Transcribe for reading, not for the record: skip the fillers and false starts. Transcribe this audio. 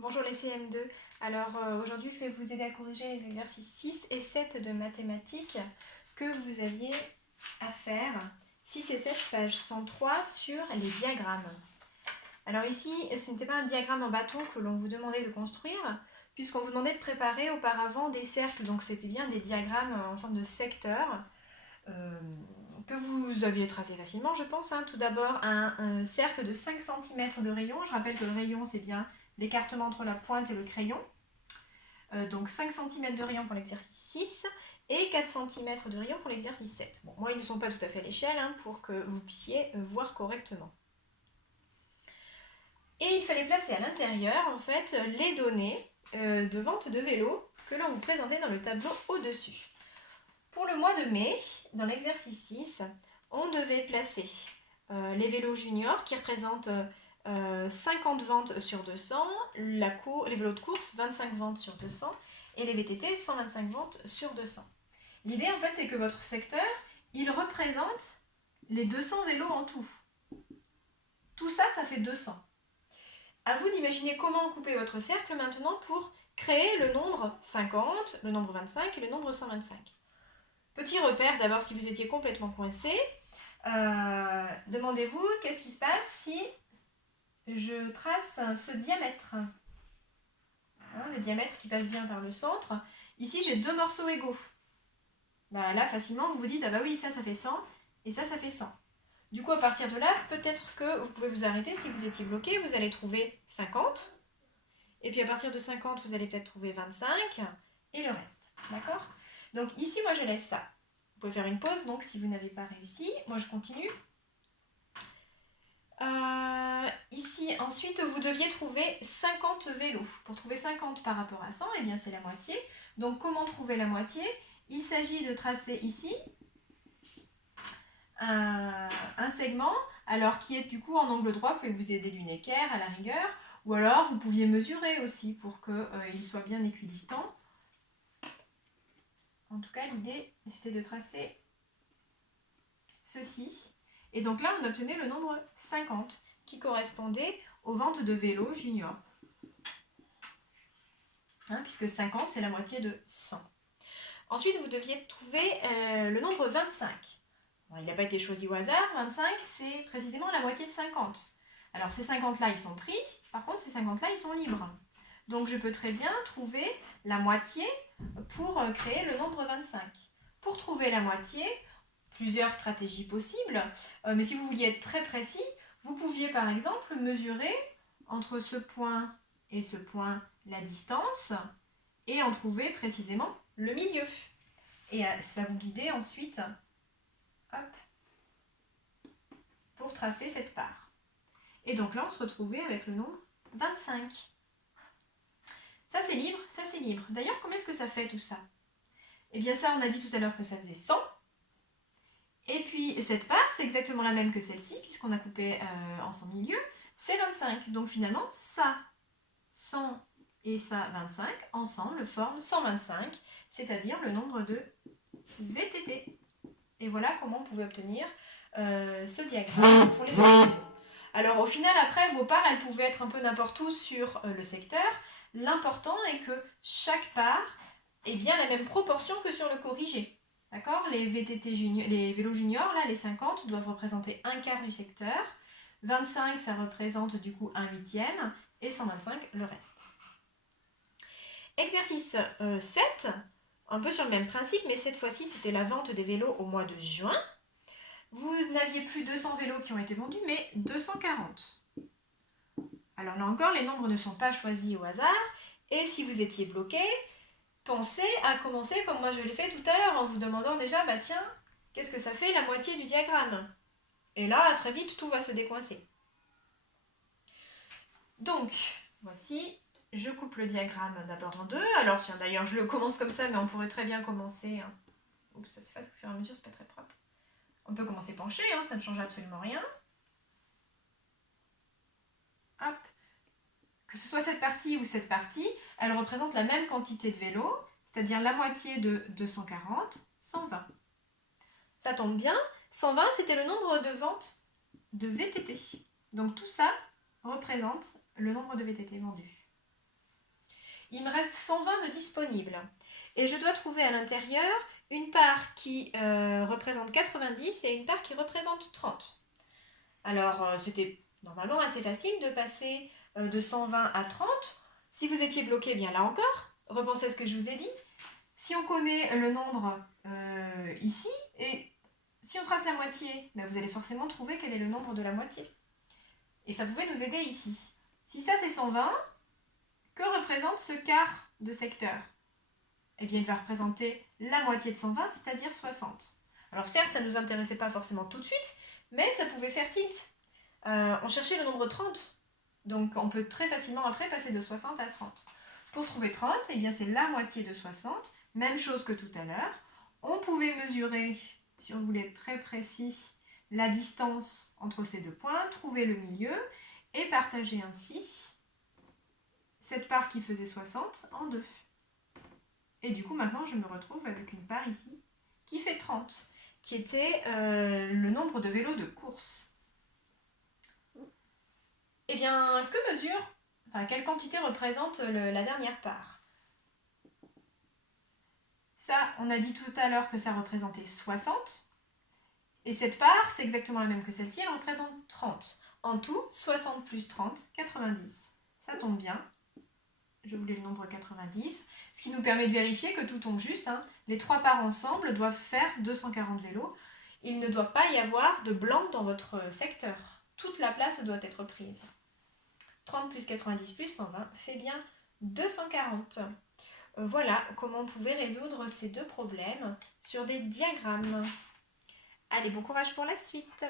Bonjour les CM2. Alors aujourd'hui je vais vous aider à corriger les exercices 6 et 7 de mathématiques que vous aviez à faire. 6 et 7, page 103 sur les diagrammes. Alors ici, ce n'était pas un diagramme en bâton que l'on vous demandait de construire, puisqu'on vous demandait de préparer auparavant des cercles, donc c'était bien des diagrammes en forme de secteur que vous aviez tracé facilement, je pense. Tout d'abord, un cercle de 5 cm de rayon. Je rappelle que le rayon, c'est bien l'écartement entre la pointe et le crayon. Donc 5 cm de rayon pour l'exercice 6 et 4 cm de rayon pour l'exercice 7. Bon, moi, ils ne sont pas tout à fait à l'échelle pour que vous puissiez voir correctement. Et il fallait placer à l'intérieur, en fait, les données de vente de vélos que l'on vous présentait dans le tableau au-dessus. Pour le mois de mai, dans l'exercice 6, on devait placer les vélos juniors qui représentent 50 ventes sur 200, les vélos de course 25 ventes sur 200 et les VTT 125 ventes sur 200. L'idée en fait c'est que votre secteur, il représente les 200 vélos en tout. Tout ça, ça fait 200. À vous d'imaginer comment couper votre cercle maintenant pour créer le nombre 50, le nombre 25 et le nombre 125. Petit repère, d'abord si vous étiez complètement coincé, demandez-vous qu'est-ce qui se passe si je trace ce diamètre. Le diamètre qui passe bien par le centre. Ici j'ai deux morceaux égaux. Là facilement vous vous dites, ah bah oui, ça fait 100 et ça fait 100. Du coup à partir de là, peut-être que vous pouvez vous arrêter si vous étiez bloqué, vous allez trouver 50. Et puis à partir de 50, vous allez peut-être trouver 25 et le reste. D'accord? Donc ici, moi je laisse ça. Vous pouvez faire une pause, donc si vous n'avez pas réussi, moi je continue. Ici, ensuite, vous deviez trouver 50 vélos. Pour trouver 50 par rapport à 100, eh bien c'est la moitié. Donc comment trouver la moitié? Il s'agit de tracer ici un segment, alors qui est du coup en angle droit. Vous pouvez vous aider d'une équerre à la rigueur, ou alors vous pouviez mesurer aussi pour qu'il soit bien équidistant. En tout cas, l'idée, c'était de tracer ceci. Et donc là, on obtenait le nombre 50, qui correspondait aux ventes de vélos juniors. Puisque 50, c'est la moitié de 100. Ensuite, vous deviez trouver le nombre 25. Bon, il n'a pas été choisi au hasard. 25, c'est précisément la moitié de 50. Alors, ces 50-là, ils sont pris. Par contre, ces 50-là, ils sont libres. Donc, je peux très bien trouver la moitié pour créer le nombre 25. Pour trouver la moitié, plusieurs stratégies possibles. Mais si vous vouliez être très précis, vous pouviez par exemple mesurer entre ce point et ce point la distance et en trouver précisément le milieu. Et ça vous guidait ensuite pour tracer cette part. Et donc là, on se retrouvait avec le nombre 25. Ça, c'est libre, ça, c'est libre. D'ailleurs, comment est-ce que ça fait tout ça? Eh bien ça, on a dit tout à l'heure que ça faisait 100. Et puis cette part, c'est exactement la même que celle-ci, puisqu'on a coupé en son milieu, c'est 25. Donc finalement, ça, 100 et ça, 25, ensemble forment 125, c'est-à-dire le nombre de VTT. Et voilà comment on pouvait obtenir ce diagramme pour les vélos. Alors au final, après, vos parts, elles pouvaient être un peu n'importe où sur le secteur. L'important est que chaque part ait bien la même proportion que sur le corrigé. D'accord? Les VTT les vélos juniors, là, les 50, doivent représenter un quart du secteur. 25, ça représente du coup un huitième. Et 125, le reste. Exercice 7, un peu sur le même principe, mais cette fois-ci, c'était la vente des vélos au mois de juin. Vous n'aviez plus 200 vélos qui ont été vendus, mais 240. Alors là encore, les nombres ne sont pas choisis au hasard. Et si vous étiez bloqué, pensez à commencer comme moi je l'ai fait tout à l'heure, en vous demandant déjà, tiens, qu'est-ce que ça fait la moitié du diagramme? Et là, très vite, tout va se décoincer. Donc, voici, je coupe le diagramme d'abord en deux. Alors tiens, d'ailleurs, je le commence comme ça, mais on pourrait très bien commencer... Oups, ça s'efface au fur et à mesure, c'est pas très propre. On peut commencer penché, ça ne change absolument rien. Hop. Que ce soit cette partie ou cette partie, elle représente la même quantité de vélos, c'est-à-dire la moitié de 240, 120. Ça tombe bien, 120 c'était le nombre de ventes de VTT. Donc tout ça représente le nombre de VTT vendus. il me reste 120 de disponibles. Et je dois trouver à l'intérieur une part qui représente 90 et une part qui représente 30. Alors, c'était normalement assez facile de passer de 120 à 30. Si vous étiez bloqué, bien là encore, repensez à ce que je vous ai dit. Si on connaît le nombre ici, et si on trace la moitié, ben vous allez forcément trouver quel est le nombre de la moitié. Et ça pouvait nous aider ici. Si ça c'est 120, que représente ce quart de secteur? Eh bien, il va représenter la moitié de 120, c'est-à-dire 60. Alors certes, ça ne nous intéressait pas forcément tout de suite, mais ça pouvait faire tilt. On cherchait le nombre 30, donc on peut très facilement après passer de 60 à 30. Pour trouver 30, eh bien c'est la moitié de 60, même chose que tout à l'heure. On pouvait mesurer, si on voulait être très précis, la distance entre ces deux points, trouver le milieu et partager ainsi cette part qui faisait 60 en deux. Et du coup, maintenant, je me retrouve avec une part ici qui fait 30, qui était le nombre de vélos de course. Eh bien, que mesure, quelle quantité représente la dernière part? Ça, on a dit tout à l'heure que ça représentait 60. Et cette part, c'est exactement la même que celle-ci, elle représente 30. En tout, 60 plus 30, 90. Ça tombe bien. Je voulais le nombre 90, ce qui nous permet de vérifier que tout tombe juste. Les trois parts ensemble doivent faire 240 vélos. Il ne doit pas y avoir de blanc dans votre secteur. Toute la place doit être prise. 30 plus 90 plus 120 fait bien 240. Voilà comment on pouvait résoudre ces deux problèmes sur des diagrammes. Allez, bon courage pour la suite!